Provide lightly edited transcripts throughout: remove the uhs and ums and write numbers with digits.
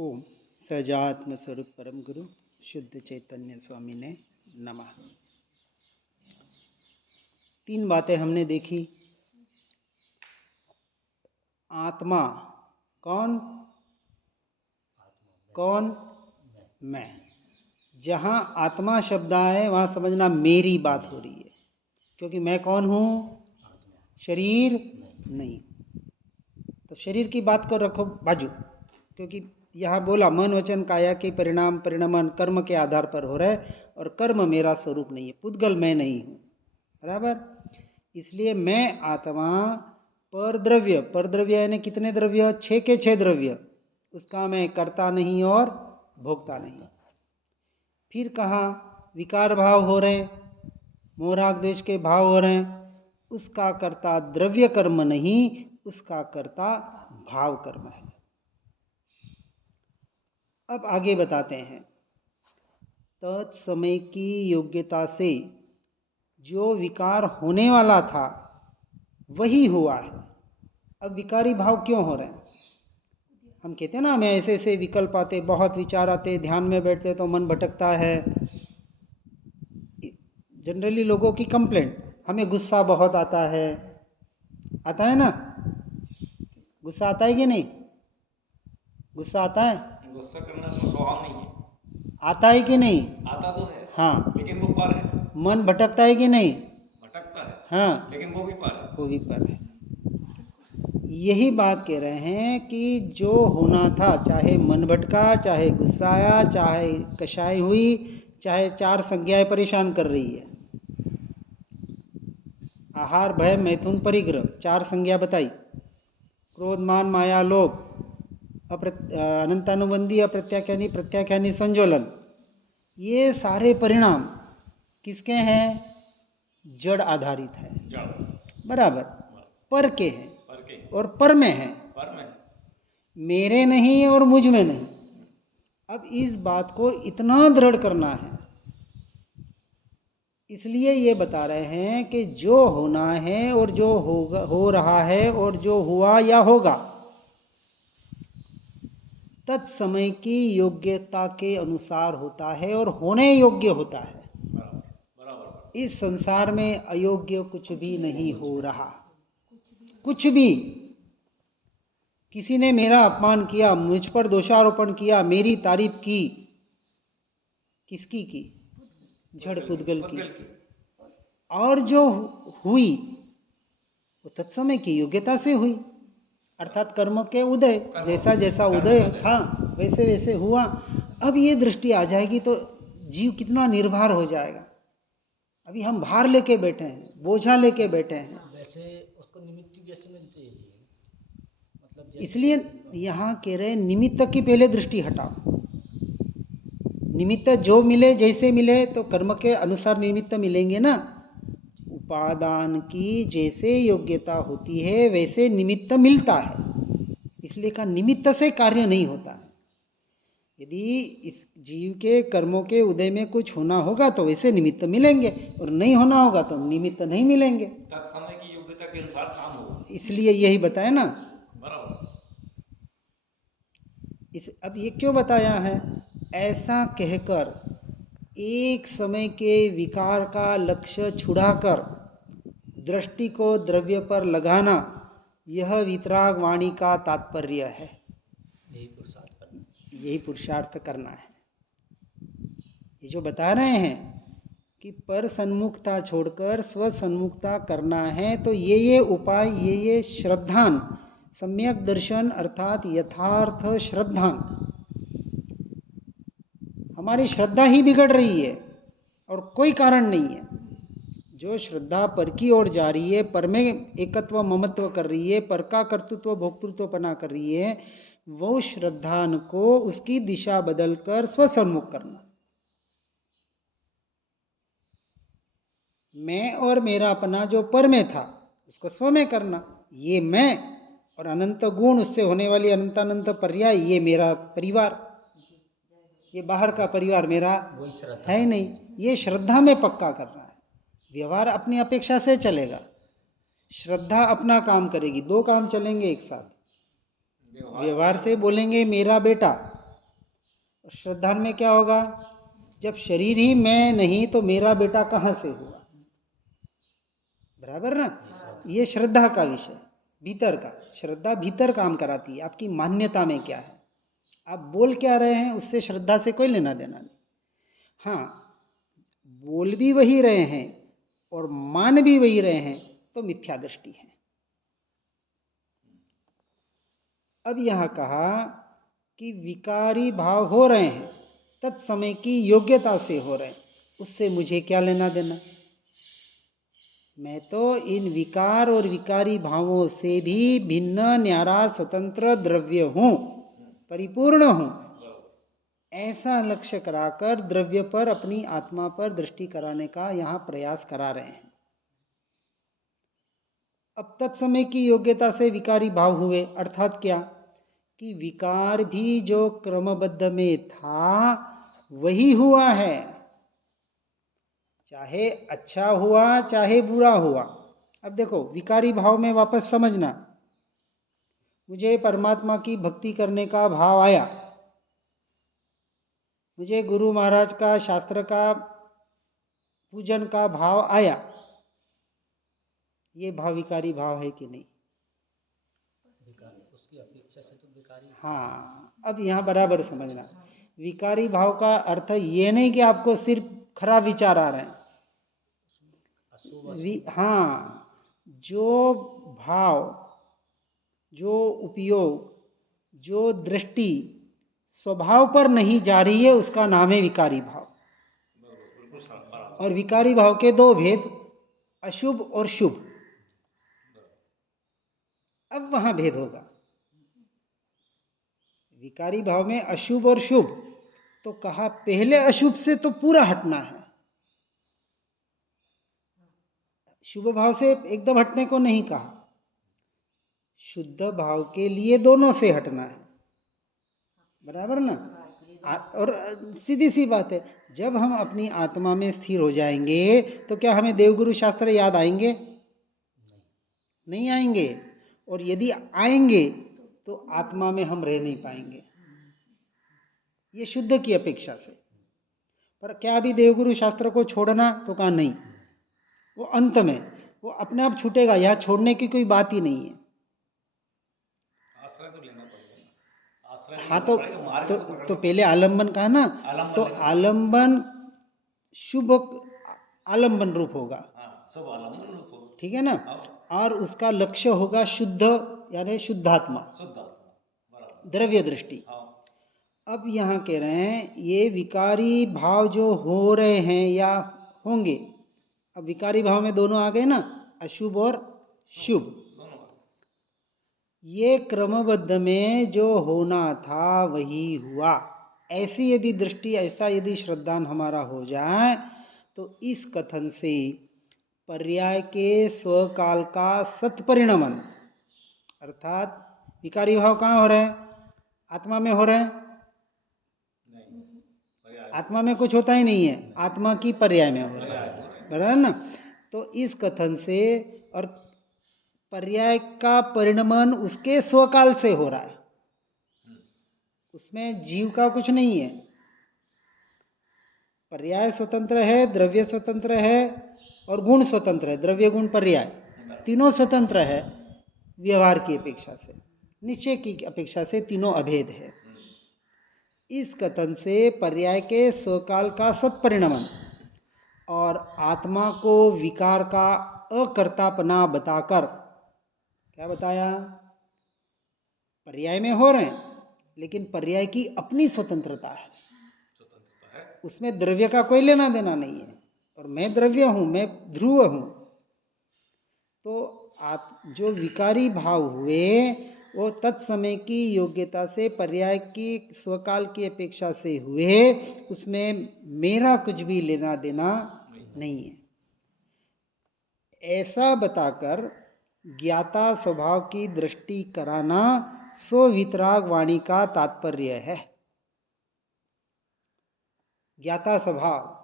ओम सजात्म स्वरूप परम गुरु शुद्ध चैतन्य स्वामी ने नमः। 3 बातें हमने देखी। आत्मा कौन? कौन? मैं। जहाँ आत्मा शब्द आए वहाँ समझना मेरी बात हो रही है, क्योंकि मैं कौन हूँ? शरीर नहीं। तो शरीर की बात को रखो बाजू, क्योंकि यहाँ बोला मन वचन काया के परिणाम परिणमन कर्म के आधार पर हो रहा है, और कर्म मेरा स्वरूप नहीं है, पुद्गल मैं नहीं हूँ। बराबर। इसलिए मैं आत्मा पर द्रव्य यानी कितने द्रव्य? 6 के 6 द्रव्य, उसका मैं करता नहीं और भोगता नहीं। फिर कहा विकार भाव हो रहे, मोह राग द्वेष के भाव हो रहे हैं, उसका कर्ता द्रव्य कर्म नहीं, उसका कर्ता भाव कर्म है। अब आगे बताते हैं, तत्समय की योग्यता से जो विकार होने वाला था वही हुआ है। अब विकारी भाव क्यों हो रहे हैं? हम कहते हैं ना, हमें ऐसे ऐसे विकल्प आते, बहुत विचार आते, ध्यान में बैठते तो मन भटकता है। जनरली लोगों की कंप्लेंट, हमें गुस्सा बहुत आता है ना? गुस्सा आता है कि नहीं? गुस्सा आता है? गुस्सा करना अपना स्वभाव नहीं है। आता है कि नहीं? आता तो है, हाँ। लेकिन वो पर है। मन भटकता है कि नहीं? भटकता है, हाँ, लेकिन वो भी पर है। वो भी पर है। यही बात कह रहे हैं कि जो होना था, चाहे मन भटका, चाहे गुस्सा आया, चाहे कषाय हुई, चाहे 4 संज्ञाएं परेशान कर रही है, आहार भय मैथुन परिग्रह 4 संज्ञा बताई, क्रोध मान माया लोभ, अनंतानुबंधी अप्रत्याख्यानी प्रत्याख्यानी संजोलन, ये सारे परिणाम किसके हैं? जड़ आधारित है। जड़ बराबर। पर के हैं पर के और पर में है, पर में मेरे नहीं और मुझ में नहीं। अब इस बात को इतना दृढ़ करना है, इसलिए ये बता रहे हैं कि जो होना है और जो होगा, हो रहा है और जो हुआ या होगा, तत्समय की योग्यता के अनुसार होता है और होने योग्य होता है। बराबर। इस संसार में अयोग्य कुछ भी नहीं हो रहा। कुछ भी। किसी ने मेरा अपमान किया, मुझ पर दोषारोपण किया, मेरी तारीफ की, किसकी की? जड़ पुद्गल की। और जो हुई वो तत्समय की योग्यता से हुई, अर्थात कर्म के उदय, जैसा जैसा उदय था वैसे वैसे हुआ। अब ये दृष्टि आ जाएगी तो जीव कितना निर्भर हो जाएगा। अभी हम भार लेके बैठे हैं, बोझा लेके बैठे हैं। वैसे उसको निमित्त कैसे मिलते हैं? मतलब इसलिए यहाँ कह रहे निमित्त की पहले दृष्टि हटाओ। निमित्त जो मिले, जैसे मिले, तो कर्म के अनुसार निमित्त मिलेंगे ना। उपादान की जैसे योग्यता होती है वैसे निमित्त मिलता है। इसलिए का निमित्त से कार्य नहीं होता है। यदि इस जीव के कर्मों के उदय में कुछ होना होगा तो वैसे निमित्त मिलेंगे, और नहीं होना होगा तो निमित्त नहीं मिलेंगे। तत्समय की योग्यता के अनुसार काम होगा, इसलिए यही बताया ना। बराबर। अब ये क्यों बताया है? ऐसा कहकर एक समय के विकार का लक्ष्य छुड़ाकर दृष्टि को द्रव्य पर लगाना, यह वितराग वाणी का तात्पर्य है। यही पुरुषार्थ करना है। ये जो बता रहे हैं कि पर सन्मुखता छोड़कर स्व सन्मुखता करना है, तो ये उपाय, ये श्रद्धान, सम्यक दर्शन अर्थात यथार्थ श्रद्धान। हमारी श्रद्धा ही बिगड़ रही है और कोई कारण नहीं है। जो श्रद्धा पर की ओर जा रही है, पर में एकत्व ममत्व कर रही है, पर का कर्तृत्व भोक्तृत्वपना कर रही है, वो श्रद्धान को उसकी दिशा बदलकर स्वसन्मुख करना। मैं और मेरा अपना जो पर में था उसको स्व में करना। ये मैं और अनंत गुण, उससे होने वाली अनंतानंत पर्याय, ये मेरा परिवार, ये बाहर का परिवार मेरा है ही नहीं। ये श्रद्धा में पक्का करना है। व्यवहार अपनी अपेक्षा से चलेगा, श्रद्धा अपना काम करेगी। 2 काम चलेंगे एक साथ। व्यवहार से बोलेंगे मेरा बेटा, और श्रद्धा में क्या होगा? जब शरीर ही मैं नहीं तो मेरा बेटा कहाँ से हुआ? बराबर ना? ये श्रद्धा का विषय, भीतर का। श्रद्धा भीतर काम कराती है, आपकी मान्यता में क्या है, आप बोल क्या रहे हैं, उससे श्रद्धा से कोई लेना देना नहीं। हाँ, बोल भी वही रहे हैं और मान भी वही रहे हैं तो मिथ्या दृष्टि है। अब यहाँ कहा कि विकारी भाव हो रहे हैं, तत्समय की योग्यता से हो रहे हैं, उससे मुझे क्या लेना देना? मैं तो इन विकार और विकारी भावों से भी भिन्न, न्यारा, स्वतंत्र द्रव्य हूँ, परिपूर्ण हूँ। ऐसा लक्ष्य कराकर द्रव्य पर, अपनी आत्मा पर दृष्टि कराने का यहाँ प्रयास करा रहे हैं। अब तत्समय की योग्यता से विकारी भाव हुए, अर्थात क्या कि विकार भी जो क्रमबद्ध में था वही हुआ है, चाहे अच्छा हुआ चाहे बुरा हुआ। अब देखो, विकारी भाव में वापस समझना, मुझे परमात्मा की भक्ति करने का भाव आया, मुझे गुरु महाराज का, शास्त्र का पूजन का भाव आया, ये भाव विकारी भाव है कि नहीं? उसकी अपेक्षा से तो विकारी। हाँ, अब यहाँ बराबर समझना, विकारी भाव का अर्थ ये नहीं कि आपको सिर्फ खराब विचार आ रहे हैं। हाँ, जो भाव, जो उपयोग, जो दृष्टि स्वभाव पर नहीं जा रही है, उसका नाम है विकारी भाव। और विकारी भाव के दो भेद, अशुभ और शुभ। अब वहां भेद होगा, विकारी भाव में अशुभ और शुभ, तो कहा पहले अशुभ से तो पूरा हटना है, शुभ भाव से एकदम हटने को नहीं कहा, शुद्ध भाव के लिए दोनों से हटना है, बराबर ना? और सीधी सी बात है, जब हम अपनी आत्मा में स्थिर हो जाएंगे तो क्या हमें देवगुरु शास्त्र याद आएंगे? नहीं आएंगे। और यदि आएंगे तो आत्मा में हम रह नहीं पाएंगे, ये शुद्ध की अपेक्षा से। पर क्या अभी देवगुरु शास्त्र को छोड़ना? तो कहा नहीं, वो अंत में वो अपने आप छूटेगा, यहाँ छोड़ने की कोई बात ही नहीं है। आश्रय तो लेना पड़ेगा ना, आश्रय तो हाँ, लेना पड़ेगा, मार्ग तो तो पकड़ना पहले आलम्बन कहा ना, आलम्बन तो लेना। आलम्बन शुभ आलम्बन रूप होगा, हाँ, सब आलम्बन रूप होगा। ठीक है ना? हाँ, और उसका लक्ष्य होगा शुद्ध, यानी शुद्धात्मा, शुद्ध आत्मा, बराबर। द्रव्य दृष्टि। हाँ, अब यहाँ कह रहे हैं ये विकारी भाव जो हो रहे हैं या होंगे, अब विकारी भाव में दोनों आ गए ना, अशुभ और शुभ। दोनों। ये क्रमबद्ध में जो होना था वही हुआ। ऐसी यदि दृष्टि, ऐसा यदि श्रद्धान हमारा हो जाए तो इस कथन से पर्याय के स्वकाल का सत्परिणमन, अर्थात विकारी भाव कहाँ हो रहे हैं? आत्मा में हो रहे हैं। नहीं, पर्याय आत्मा में कुछ होता ही नहीं है, आत्मा की पर्याय में हो रहा पर्याय है, हो रहे हैं। बराबर ना? तो इस कथन से, और पर्याय का परिणमन उसके स्वकाल से हो रहा है, उसमें जीव का कुछ नहीं है। पर्याय स्वतंत्र है, द्रव्य स्वतंत्र है और गुण स्वतंत्र है, द्रव्य गुण पर्याय तीनों स्वतंत्र है। व्यवहार की अपेक्षा से, निश्चय की अपेक्षा से तीनों अभेद है। इस कथन से पर्याय के स्वकाल का सत्परिणमन और आत्मा को विकार का अकर्तापना बताकर, क्या बताया? पर्याय में हो रहे हैं लेकिन पर्याय की अपनी स्वतंत्रता है, स्वतंत्रता है। उसमें द्रव्य का कोई लेना देना नहीं है, और मैं द्रव्य हूँ, मैं ध्रुव हूँ। तो जो विकारी भाव हुए वो तत्समय की योग्यता से, पर्याय की स्वकाल की अपेक्षा से हुए, उसमें मेरा कुछ भी लेना देना नहीं है। ऐसा बताकर ज्ञाता स्वभाव की दृष्टि कराना स्ववितराग वाणी का तात्पर्य है। ज्ञाता स्वभाव,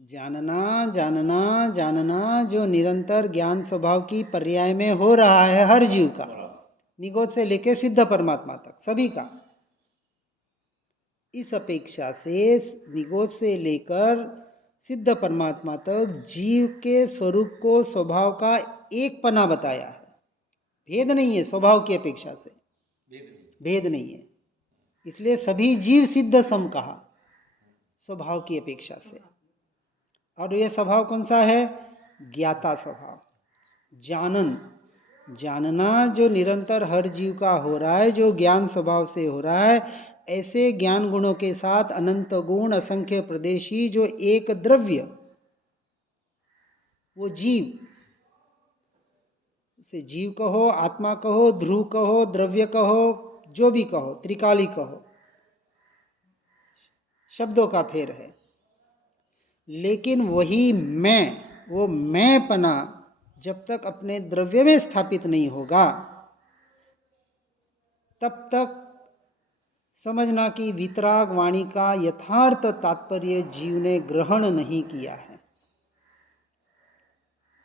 जानना जानना जानना, जो निरंतर ज्ञान स्वभाव की पर्याय में हो रहा है हर जीव का, निगोद से लेके सिद्ध परमात्मा तक, सभी का। इस अपेक्षा से निगोज से लेकर सिद्ध परमात्मा तक जीव के स्वरूप को स्वभाव का एक पना बताया है। भेद नहीं है स्वभाव की अपेक्षा से, भेद नहीं है। इसलिए सभी जीव सिद्ध सम कहा स्वभाव की अपेक्षा से। और यह स्वभाव कौन सा है? ज्ञाता स्वभाव, जानन, जानना जो निरंतर हर जीव का हो रहा है, जो ज्ञान स्वभाव से हो रहा है। ऐसे ज्ञान गुणों के साथ अनंत गुण असंख्य प्रदेशी जो एक द्रव्य, वो जीव, उसे जीव कहो, आत्मा कहो, ध्रुव कहो, द्रव्य कहो, जो भी कहो, त्रिकाली कहो, शब्दों का फेर है। लेकिन वही मैं, वो मैंपना जब तक अपने द्रव्य में स्थापित नहीं होगा, तब तक समझना कि वितराग वाणी का यथार्थ तात्पर्य जीव ने ग्रहण नहीं किया है।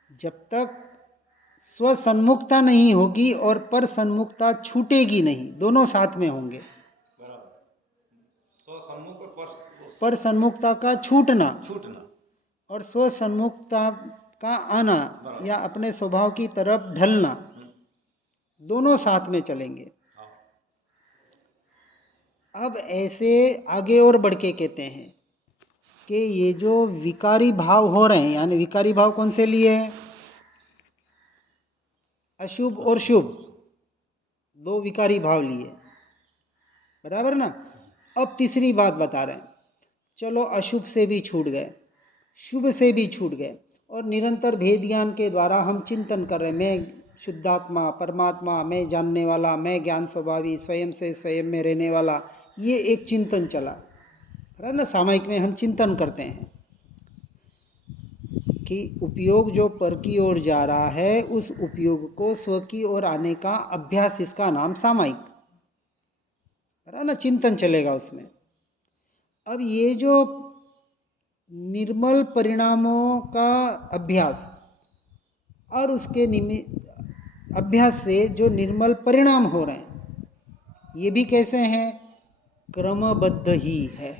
जब तक स्वसन्मुखता नहीं होगी और पर सन्मुखता छूटेगी नहीं, दोनों साथ में होंगे। स्वसम्मुख और पर सन्मुखता का छूटना छूटना और स्वसन्मुखता का आना या अपने स्वभाव की तरफ ढलना, दोनों साथ में चलेंगे। अब ऐसे आगे और बढ़ के कहते हैं कि ये जो विकारी भाव हो रहे हैं, यानी विकारी भाव कौन से लिए हैं? अशुभ और शुभ, दो विकारी भाव लिए, बराबर ना। अब तीसरी बात बता रहे हैं, चलो अशुभ से भी छूट गए, शुभ से भी छूट गए, और निरंतर भेद ज्ञान के द्वारा हम चिंतन कर रहे हैं, मैं शुद्धात्मा परमात्मा, मैं जानने वाला, मैं ज्ञान स्वभावी, स्वयं से स्वयं में रहने वाला, ये एक चिंतन चला है ना। सामायिक में हम चिंतन करते हैं कि उपयोग जो पर की ओर जा रहा है, उस उपयोग को स्व की ओर आने का अभ्यास, इसका नाम सामायिक है ना, चिंतन चलेगा उसमें। अब ये जो निर्मल परिणामों का अभ्यास और उसके अभ्यास से जो निर्मल परिणाम हो रहे हैं, ये भी कैसे हैं? क्रमबद्ध ही है,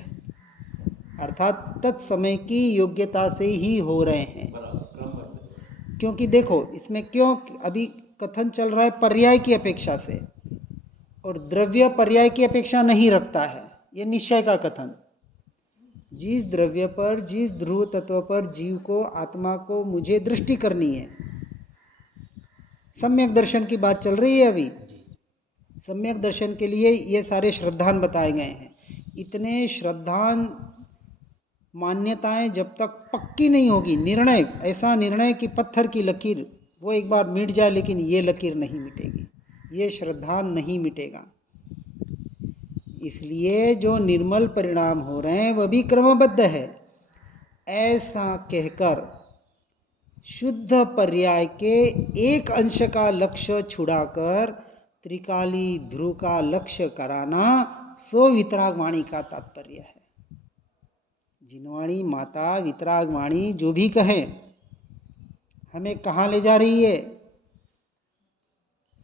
अर्थात तत्समय की योग्यता से ही हो रहे हैं। क्योंकि देखो इसमें क्यों अभी कथन चल रहा है पर्याय की अपेक्षा से, और द्रव्य पर्याय की अपेक्षा नहीं रखता है, ये निश्चय का कथन। जिस द्रव्य पर, जिस ध्रुव तत्व पर जीव को, आत्मा को मुझे दृष्टि करनी है, सम्यक दर्शन की बात चल रही है अभी। सम्यक दर्शन के लिए ये सारे श्रद्धान बताए गए हैं। इतने श्रद्धान मान्यताएं जब तक पक्की नहीं होगी, निर्णय, ऐसा निर्णय कि पत्थर की लकीर वो एक बार मिट जाए, लेकिन ये लकीर नहीं मिटेगी, ये श्रद्धान नहीं मिटेगा। इसलिए जो निर्मल परिणाम हो रहे हैं वह भी क्रमबद्ध है। ऐसा कहकर शुद्ध पर्याय के एक अंश का लक्ष्य छुड़ाकर त्रिकाली ध्रुव का लक्ष्य कराना सो वितराग वाणी का तात्पर्य है। जिनवाणी माता वितराग वाणी जो भी कहे, हमें कहाँ ले जा रही है?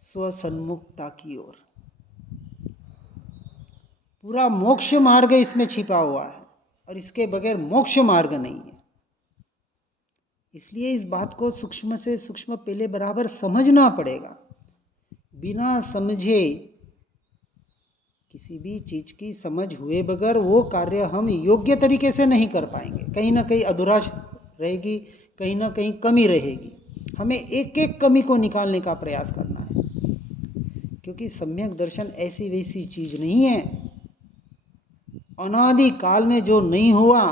स्वसन्मुखता की ओर। पूरा मोक्ष मार्ग इसमें छिपा हुआ है, और इसके बगैर मोक्ष मार्ग नहीं है। इसलिए इस बात को सूक्ष्म से सूक्ष्म पहले बराबर समझना पड़ेगा। बिना समझे, किसी भी चीज की समझ हुए बगैर वो कार्य हम योग्य तरीके से नहीं कर पाएंगे। कहीं ना कहीं अधूरा रहेगी, कहीं ना कहीं कमी रहेगी। हमें एक एक कमी को निकालने का प्रयास करना है, क्योंकि सम्यक दर्शन ऐसी वैसी चीज नहीं है। अनादि काल में जो नहीं हुआ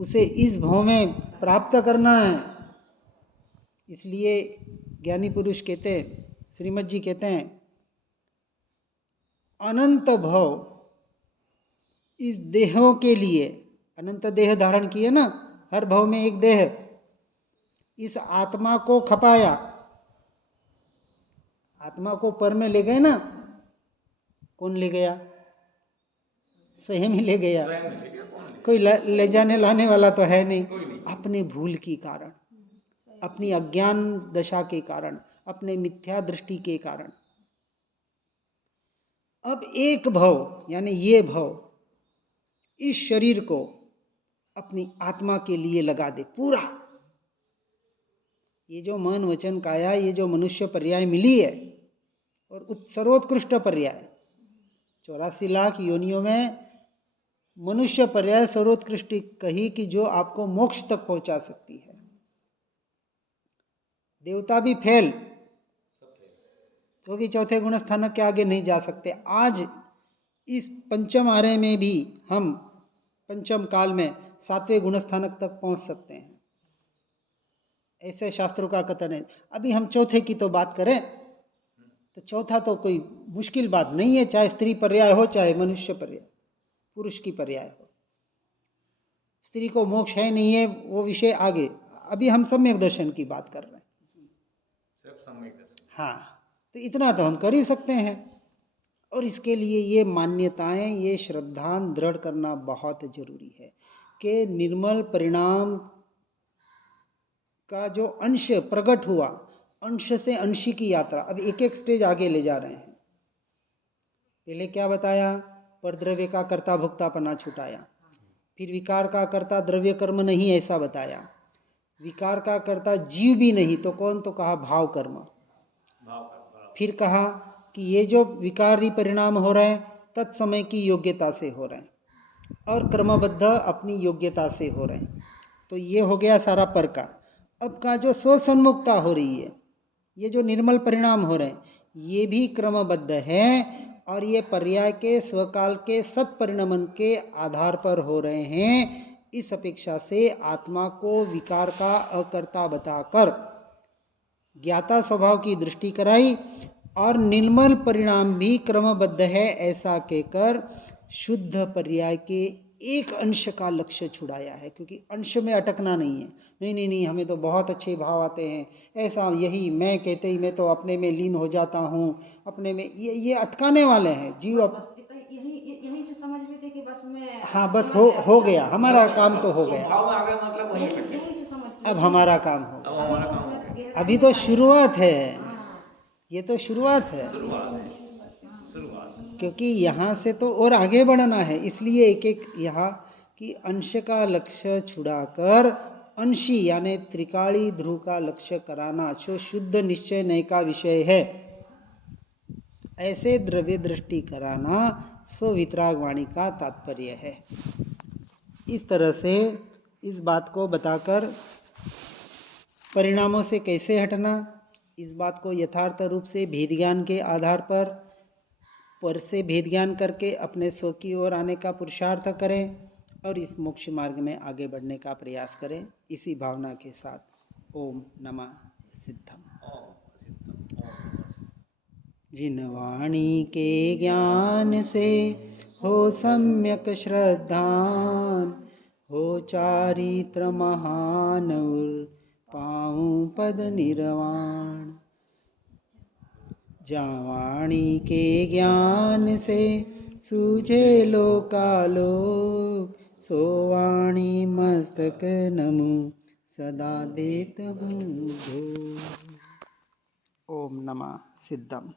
उसे इस भाव में प्राप्त करना है। इसलिए ज्ञानी पुरुष कहते हैं, श्रीमद जी कहते हैं, अनंत भव इस देहों के लिए, अनंत देह धारण किए ना, हर भव में एक देह, इस आत्मा को खपाया, आत्मा को पर में ले गए ना। कौन ले गया? स्वयं ही ले गया, कोई ले जाने लाने वाला तो है नहीं। अपने भूल की कारण, अपनी अज्ञान दशा के कारण, अपने मिथ्या दृष्टि के कारण। अब एक भव यानी ये भव इस शरीर को अपनी आत्मा के लिए लगा दे पूरा। ये जो मन वचन काया, ये जो मनुष्य पर्याय मिली है, और सर्वोत्कृष्ट पर्याय 84 लाख योनियों में मनुष्य पर्याय सर्वोत्कृष्ट कही कि जो आपको मोक्ष तक पहुंचा सकती है। देवता भी फेल, तो भी चौथे गुण स्थानक के आगे नहीं जा सकते। आज इस पंचम आरे में भी हम पंचम काल में 7वें गुण स्थानक तक पहुंच सकते हैं, ऐसे शास्त्रों का कथन है। अभी हम चौथे की तो बात करें तो चौथा तो कोई मुश्किल बात नहीं है, चाहे स्त्री पर्याय हो चाहे मनुष्य पर्याय, पुरुष की पर्याय हो। स्त्री को मोक्ष है नहीं है वो विषय आगे, अभी हम सम्यक दर्शन की बात कर रहे हैं। सिर्फ सम्यक दर्शन। हाँ, तो इतना तो हम कर ही सकते हैं। और इसके लिए ये मान्यताएं, ये श्रद्धा दृढ़ करना बहुत जरूरी है कि निर्मल परिणाम का जो अंश प्रकट हुआ, अंश से अंशी की यात्रा, अब एक एक स्टेज आगे ले जा रहे हैं। पहले क्या बताया? पर द्रव्य का कर्ता भोक्तापना छुटाया। फिर विकार का कर्ता द्रव्य कर्म नहीं ऐसा बताया। विकार का कर्ता जीव भी नहीं तो कौन? तो कहा भाव कर्म। फिर कहा कि ये जो विकारी परिणाम हो रहे हैं तत्समय की योग्यता से हो रहे हैं और क्रमबद्ध अपनी योग्यता से हो रहे हैं। तो ये हो गया सारा पर का। अब का जो स्वसन्मुखता हो रही है, ये जो निर्मल परिणाम हो रहे हैं, ये भी क्रमबद्ध है और ये पर्याय के स्वकाल के सत्परिणमन के आधार पर हो रहे हैं। इस अपेक्षा से आत्मा को विकार का अकर्ता बताकर ज्ञाता स्वभाव की दृष्टि कराई और निर्मल परिणाम भी क्रमबद्ध है ऐसा कहकर शुद्ध पर्याय के एक अंश का लक्ष्य छुड़ाया है। क्योंकि अंश में अटकना नहीं है, नहीं नहीं नहीं हमें तो बहुत अच्छे भाव आते हैं, ऐसा यही मैं कहते ही मैं तो अपने में लीन हो जाता हूँ, अपने में ये अटकाने वाले हैं जीव। यही से समझ लेते कि बस मैं, हाँ बस हो गया, हमारा काम तो हो गया, भाव में आ गए मतलब वहीं अटक गए। यही से समझ अब हमारा काम हो अब गया। हमारा काम हो गया। अभी तो शुरुआत है, ये तो शुरुआत है, शुरुआत। क्योंकि यहाँ से तो और आगे बढ़ना है। इसलिए एक एक यहाँ की अंश का लक्ष्य छुड़ाकर अंशी यानी त्रिकाली ध्रुव का लक्ष्य कराना जो शुद्ध निश्चय नय का विषय है, ऐसे द्रव्य दृष्टि कराना स्ववितराग वाणी का तात्पर्य है। इस तरह से इस बात को बताकर परिणामों से कैसे हटना, इस बात को यथार्थ रूप से भेद ज्ञान के आधार पर से भेद ज्ञान करके अपने स्व की ओर आने का पुरुषार्थ करें और इस मोक्ष मार्ग में आगे बढ़ने का प्रयास करें। इसी भावना के साथ ओम नमः सिद्धम। जिन वाणी के ज्ञान से हो सम्यक श्रद्धान, हो चारित्र महान और पाऊं पद निर्वाण। जहाँ वाणी के ज्ञान से सूझे लोकालोक, सो वाणी मस्तक नमो सदा देत हूँ। ओम नमः सिद्धम।